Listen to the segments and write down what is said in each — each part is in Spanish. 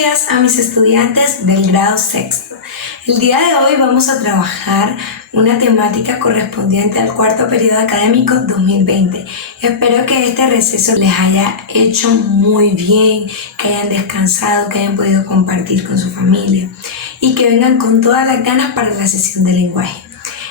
días a mis estudiantes del grado sexto. El día de hoy vamos a trabajar una temática correspondiente al cuarto periodo académico 2020. Espero que este receso les haya hecho muy bien, que hayan descansado, que hayan podido compartir con su familia y que vengan con todas las ganas para la sesión de lenguaje.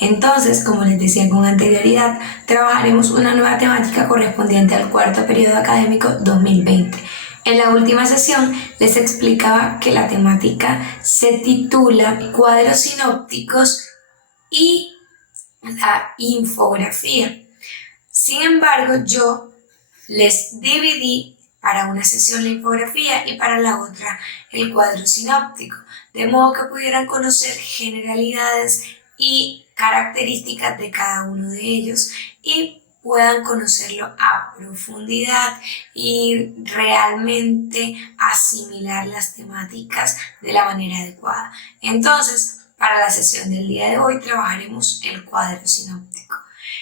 Entonces, como les decía con anterioridad, trabajaremos una nueva temática correspondiente al cuarto periodo académico 2020. En la última sesión les explicaba que la temática se titula Cuadros sinópticos y la infografía. Sin embargo, yo les dividí para una sesión la infografía y para la otra el cuadro sinóptico, de modo que pudieran conocer generalidades y características de cada uno de ellos y puedan conocerlo a profundidad y realmente asimilar las temáticas de la manera adecuada. Entonces, para la sesión del día de hoy trabajaremos el cuadro sinóptico.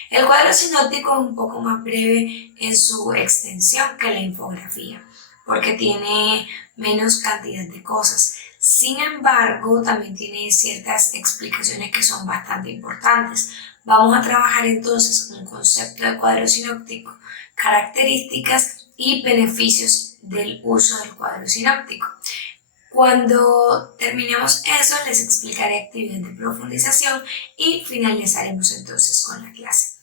El cuadro sinóptico es un poco más breve en su extensión que la infografía, porque tiene menos cantidad de cosas. Sin embargo, también tiene ciertas explicaciones que son bastante importantes. Vamos a trabajar entonces un concepto de cuadro sinóptico, características y beneficios del uso del cuadro sinóptico. Cuando terminemos eso, les explicaré actividades de profundización y finalizaremos entonces con la clase.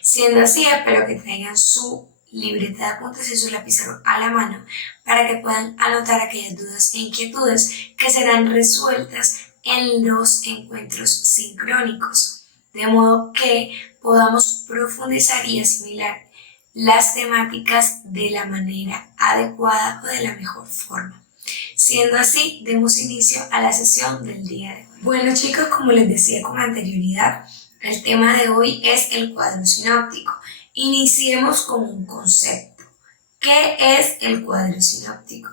Siendo así, espero que traigan su libreta de apuntes y su lapicero a la mano para que puedan anotar aquellas dudas e inquietudes que serán resueltas en los encuentros sincrónicos, de modo que podamos profundizar y asimilar las temáticas de la manera adecuada o de la mejor forma. Siendo así, demos inicio a la sesión del día de hoy. Bueno chicos, como les decía con anterioridad, el tema de hoy es el cuadro sinóptico. Iniciemos con un concepto. ¿Qué es el cuadro sinóptico?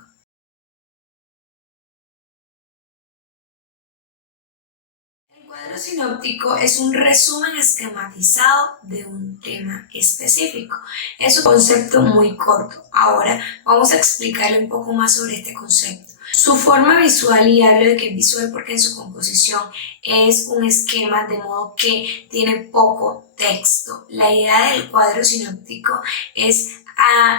El cuadro sinóptico es un resumen esquematizado de un tema específico. Es un concepto muy corto. Ahora vamos a explicarle un poco más sobre este concepto. Su forma visual, y hablo de que es visual porque en su composición es un esquema de modo que tiene poco texto. La idea del cuadro sinóptico es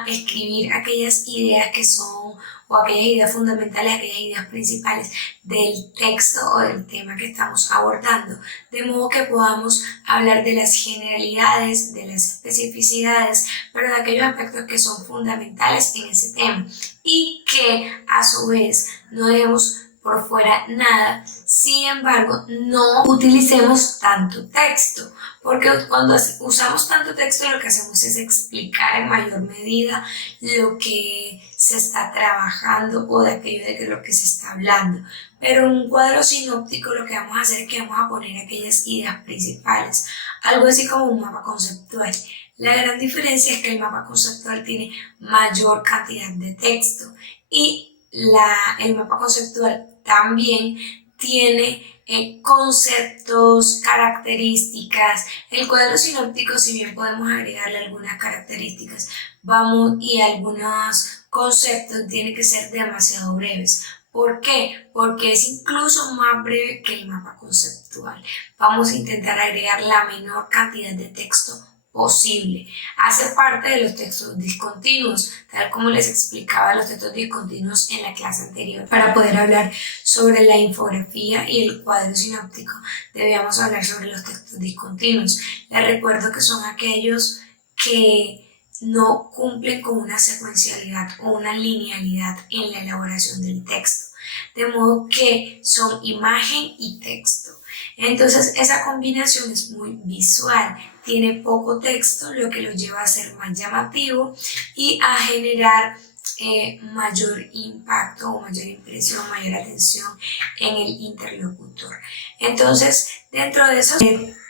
escribir aquellas ideas que son o aquellas ideas fundamentales, aquellas ideas principales del texto o del tema que estamos abordando, de modo que podamos hablar de las generalidades, de las especificidades, pero de aquellos aspectos que son fundamentales en ese tema y que a su vez no dejemos por fuera nada. Sin embargo, no utilicemos tanto texto, porque cuando usamos tanto texto lo que hacemos es explicar en mayor medida lo que se está trabajando o de aquello de lo que se está hablando. Pero en un cuadro sinóptico lo que vamos a hacer es que vamos a poner aquellas ideas principales, algo así como un mapa conceptual. La gran diferencia es que el mapa conceptual tiene mayor cantidad de texto y el mapa conceptual también tiene conceptos, características. El cuadro sinóptico, si bien podemos agregarle algunas características, y algunos conceptos, tienen que ser demasiado breves. ¿Por qué? Porque es incluso más breve que el mapa conceptual. Vamos a intentar agregar la menor cantidad de texto posible. Hace parte de los textos discontinuos, tal como les explicaba los textos discontinuos en la clase anterior. Para poder hablar sobre la infografía y el cuadro sinóptico, debíamos hablar sobre los textos discontinuos. Les recuerdo que son aquellos que no cumplen con una secuencialidad o una linealidad en la elaboración del texto, de modo que son imagen y texto. Entonces esa combinación es muy visual, tiene poco texto, lo que lo lleva a ser más llamativo y a generar mayor impacto o mayor impresión, mayor atención en el interlocutor. Entonces, dentro de esos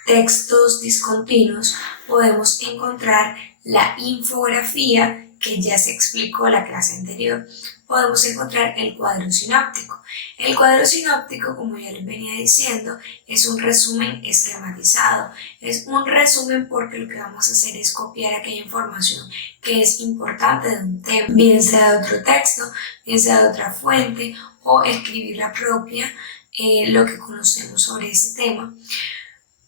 textos discontinuos podemos encontrar la infografía, que ya se explicó en la clase anterior, podemos encontrar el cuadro sinóptico. El cuadro sinóptico, como ya les venía diciendo, es un resumen esquematizado. Es un resumen porque lo que vamos a hacer es copiar aquella información que es importante de un tema, bien sea de otro texto, bien sea de otra fuente, o escribir la propia, lo que conocemos sobre ese tema.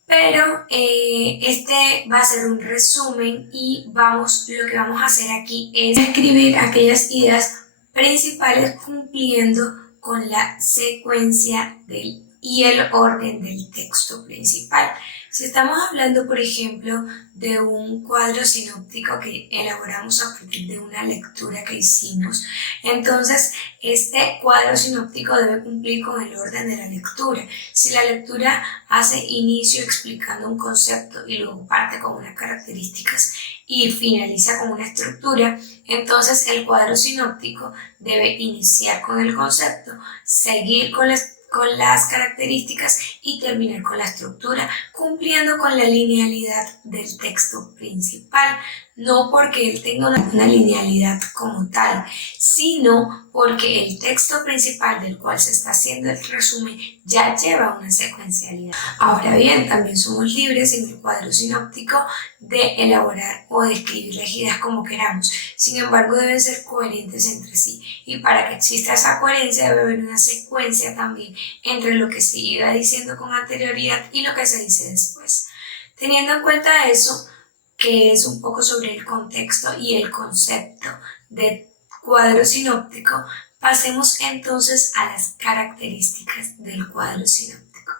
Pero este va a ser un resumen y lo que vamos a hacer aquí es escribir aquellas ideas principales cumpliendo con la secuencia y el orden del texto principal. Si estamos hablando, por ejemplo, de un cuadro sinóptico que elaboramos a partir de una lectura que hicimos, entonces este cuadro sinóptico debe cumplir con el orden de la lectura. Si la lectura hace inicio explicando un concepto y luego parte con unas características y finaliza con una estructura, entonces el cuadro sinóptico debe iniciar con el concepto, seguir con las características y terminar con la estructura, cumpliendo con la linealidad del texto principal. No porque él tenga una linealidad como tal, sino porque el texto principal del cual se está haciendo el resumen ya lleva una secuencialidad. Ahora bien, también somos libres en el cuadro sinóptico de elaborar o de escribir las ideas como queramos. Sin embargo, deben ser coherentes entre sí. Y para que exista esa coherencia debe haber una secuencia también entre lo que se iba diciendo con anterioridad y lo que se dice después. Teniendo en cuenta eso, que es un poco sobre el contexto y el concepto de cuadro sinóptico, pasemos entonces a las características del cuadro sinóptico.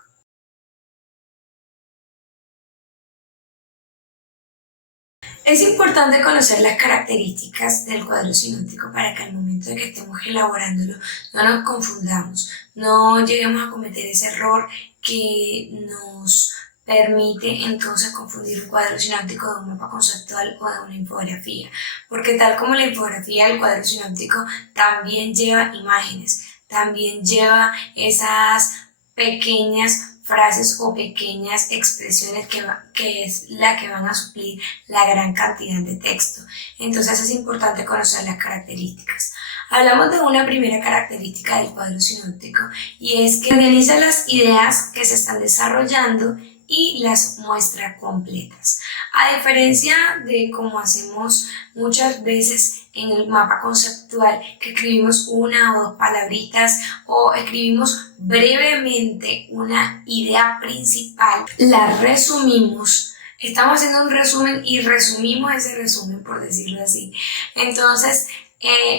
Es importante conocer las características del cuadro sinóptico para que al momento de que estemos elaborándolo no nos confundamos, no lleguemos a cometer ese error que nos permite entonces confundir un cuadro sinóptico de un mapa conceptual o de una infografía, porque tal como la infografía, el cuadro sinóptico también lleva imágenes, también lleva esas pequeñas frases o pequeñas expresiones que es la que van a suplir la gran cantidad de texto. Entonces es importante conocer las características. Hablamos de una primera característica del cuadro sinóptico y es que organiza las ideas que se están desarrollando y las muestra completas. A diferencia de como hacemos muchas veces en el mapa conceptual, que escribimos una o dos palabritas o escribimos brevemente una idea principal, la resumimos, estamos haciendo un resumen y resumimos ese resumen, por decirlo así. Entonces,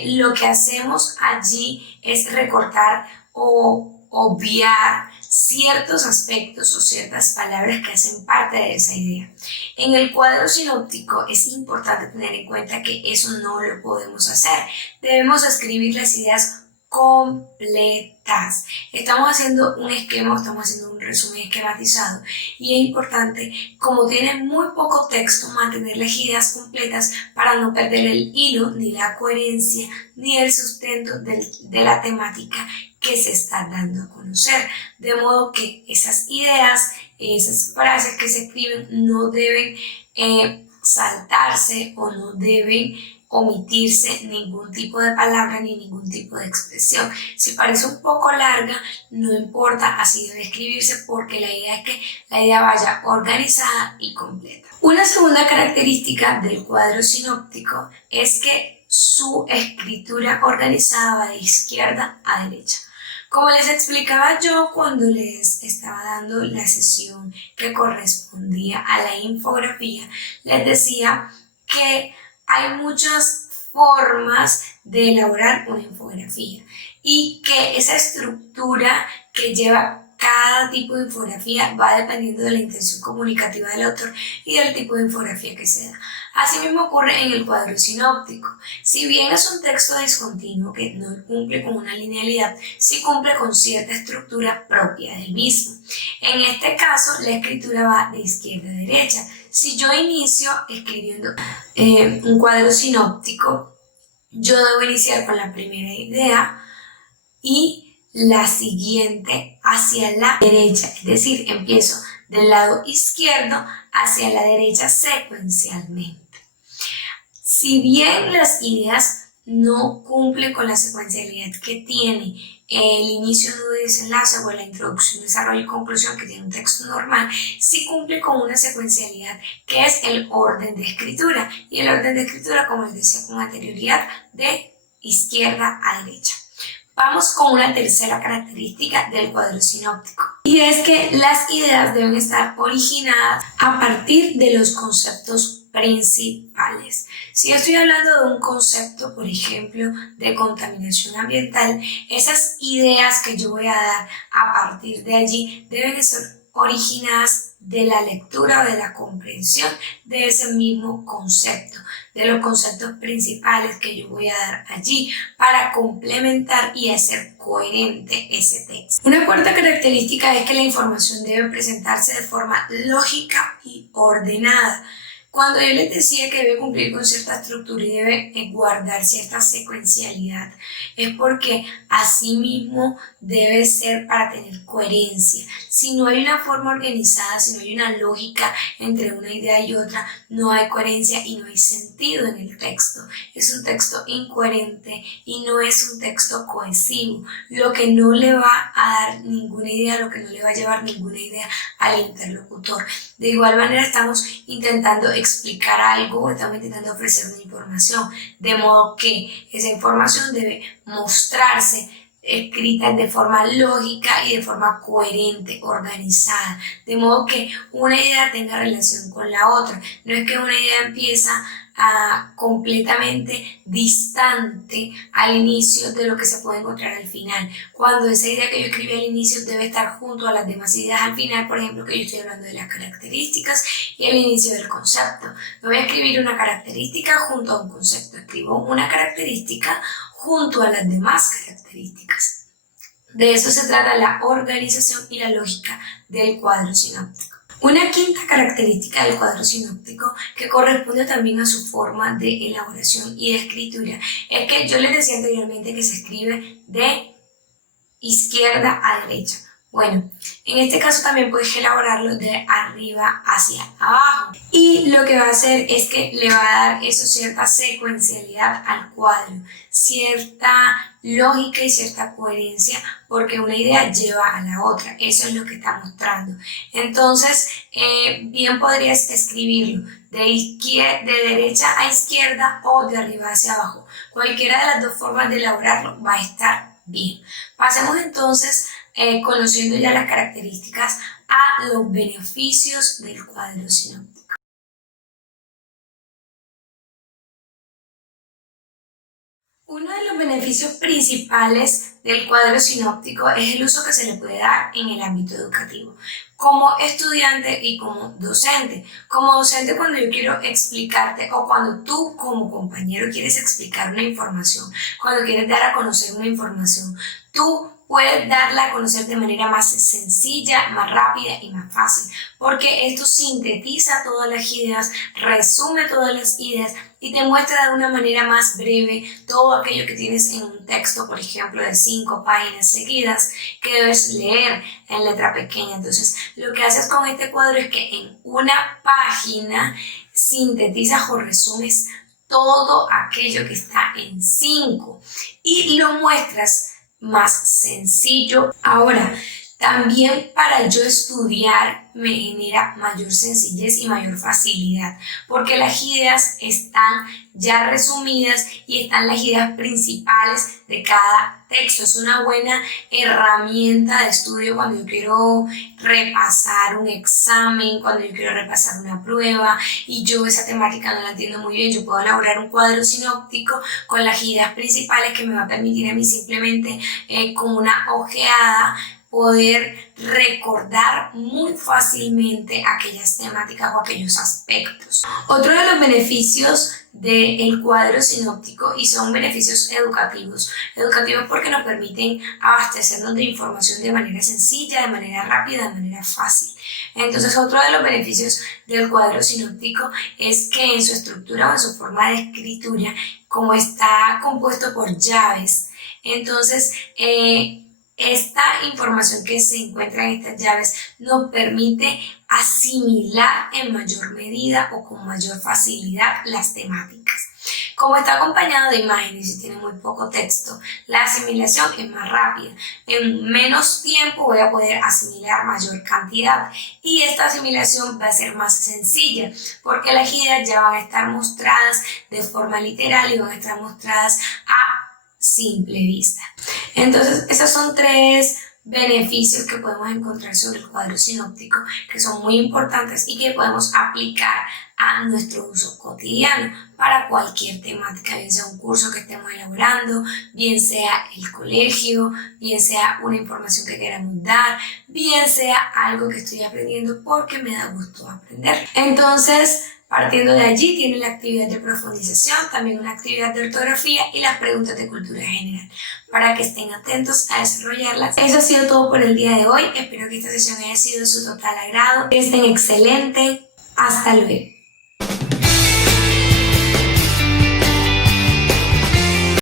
lo que hacemos allí es recortar o obviar ciertos aspectos o ciertas palabras que hacen parte de esa idea. En el cuadro sinóptico es importante tener en cuenta que eso no lo podemos hacer. Debemos escribir las ideas completas. Estamos haciendo un esquema, estamos haciendo un resumen esquematizado y es importante, como tiene muy poco texto, mantener las ideas completas para no perder el hilo, ni la coherencia, ni el sustento de la temática que se está dando a conocer, de modo que esas ideas, esas frases que se escriben no deben saltarse o no deben omitirse ningún tipo de palabra ni ningún tipo de expresión. Si parece un poco larga, no importa, así debe escribirse porque la idea es que la idea vaya organizada y completa. Una segunda característica del cuadro sinóptico es que su escritura organizada va de izquierda a derecha. Como les explicaba yo cuando les estaba dando la sesión que correspondía a la infografía, les decía que hay muchas formas de elaborar una infografía y que esa estructura que lleva cada tipo de infografía va dependiendo de la intención comunicativa del autor y del tipo de infografía que se da. Asimismo ocurre en el cuadro sinóptico. Si bien es un texto discontinuo que no cumple con una linealidad, sí cumple con cierta estructura propia del mismo. En este caso, la escritura va de izquierda a derecha. Si yo inicio escribiendo un cuadro sinóptico, yo debo iniciar con la primera idea y la siguiente hacia la derecha, es decir, empiezo del lado izquierdo hacia la derecha secuencialmente. Si bien las ideas no cumplen con la secuencialidad que tiene el inicio, nudo y desenlace o la introducción, desarrollo y conclusión que tiene un texto normal, sí cumple con una secuencialidad que es el orden de escritura. Y el orden de escritura, como les decía con anterioridad, de izquierda a derecha. Vamos con una tercera característica del cuadro sinóptico, y es que las ideas deben estar originadas a partir de los conceptos principales. Si yo estoy hablando de un concepto, por ejemplo, de contaminación ambiental, esas ideas que yo voy a dar a partir de allí deben ser originadas de la lectura o de la comprensión de ese mismo concepto, de los conceptos principales que yo voy a dar allí para complementar y hacer coherente ese texto. Una cuarta característica es que la información debe presentarse de forma lógica y ordenada. Cuando yo les decía que debe cumplir con cierta estructura y debe guardar cierta secuencialidad, es porque asimismo debe ser para tener coherencia. Si no hay una forma organizada, si no hay una lógica entre una idea y otra, no hay coherencia y no hay sentido en el texto. Es un texto incoherente y no es un texto cohesivo, lo que no le va a dar ninguna idea, lo que no le va a llevar ninguna idea al interlocutor. De igual manera estamos intentando explicar algo, estamos intentando ofrecer una información, de modo que esa información debe mostrarse escrita de forma lógica y de forma coherente, organizada, de modo que una idea tenga relación con la otra. No es que una idea empieza completamente distante al inicio de lo que se puede encontrar al final, cuando esa idea que yo escribí al inicio debe estar junto a las demás ideas al final. Por ejemplo, que yo estoy hablando de las características y el inicio del concepto. No voy a escribir una característica junto a un concepto, escribo una característica junto a las demás características. De eso se trata la organización y la lógica del cuadro sinóptico. Una quinta característica del cuadro sinóptico, que corresponde también a su forma de elaboración y de escritura, es que yo les decía anteriormente que se escribe de izquierda a derecha. Bueno, en este caso también puedes elaborarlo de arriba hacia abajo. Y lo que va a hacer es que le va a dar eso cierta secuencialidad al cuadro, cierta lógica y cierta coherencia, porque una idea lleva a la otra. Eso es lo que está mostrando. Entonces, bien podrías escribirlo de derecha a izquierda o de arriba hacia abajo. Cualquiera de las dos formas de elaborarlo va a estar bien. Pasemos entonces, conociendo ya las características, a los beneficios del cuadro sinóptico. Uno de los beneficios principales del cuadro sinóptico es el uso que se le puede dar en el ámbito educativo, como estudiante y como docente. Como docente, cuando yo quiero explicarte, o cuando tú como compañero quieres explicar una información, cuando quieres dar a conocer una información, tú puedes darla a conocer de manera más sencilla, más rápida y más fácil, porque esto sintetiza todas las ideas, resume todas las ideas y te muestra de una manera más breve todo aquello que tienes en un texto, por ejemplo, de 5 páginas seguidas, que debes leer en letra pequeña. Entonces, lo que haces con este cuadro es que en una página sintetizas o resumes todo aquello que está en 5 y lo muestras más sencillo. Ahora, también para yo estudiar me genera mayor sencillez y mayor facilidad, porque las ideas están ya resumidas y están las ideas principales de cada texto. Es una buena herramienta de estudio cuando yo quiero repasar un examen, cuando yo quiero repasar una prueba y yo esa temática no la entiendo muy bien. Yo puedo elaborar un cuadro sinóptico con las ideas principales que me va a permitir a mí simplemente con una ojeada poder recordar muy fácilmente aquellas temáticas o aquellos aspectos. Otro de los beneficios del cuadro sinóptico, y son beneficios educativos porque nos permiten abastecernos de información de manera sencilla, de manera rápida, de manera fácil. Entonces, otro de los beneficios del cuadro sinóptico es que en su estructura o en su forma de escritura, como está compuesto por llaves, entonces esta información que se encuentra en estas llaves nos permite asimilar en mayor medida o con mayor facilidad las temáticas. Como está acompañado de imágenes y tiene muy poco texto, la asimilación es más rápida. En menos tiempo voy a poder asimilar mayor cantidad y esta asimilación va a ser más sencilla porque las ideas ya van a estar mostradas de forma literal y van a estar mostradas a simple vista. Entonces, esos son 3 beneficios que podemos encontrar sobre el cuadro sinóptico que son muy importantes y que podemos aplicar a nuestro uso cotidiano para cualquier temática, bien sea un curso que estemos elaborando, bien sea el colegio, bien sea una información que queramos dar, bien sea algo que estoy aprendiendo porque me da gusto aprender. Entonces, partiendo de allí, tiene la actividad de profundización, también una actividad de ortografía y las preguntas de cultura general, para que estén atentos a desarrollarlas. Eso ha sido todo por el día de hoy. Espero que esta sesión haya sido de su total agrado. Que estén excelentes. Hasta luego.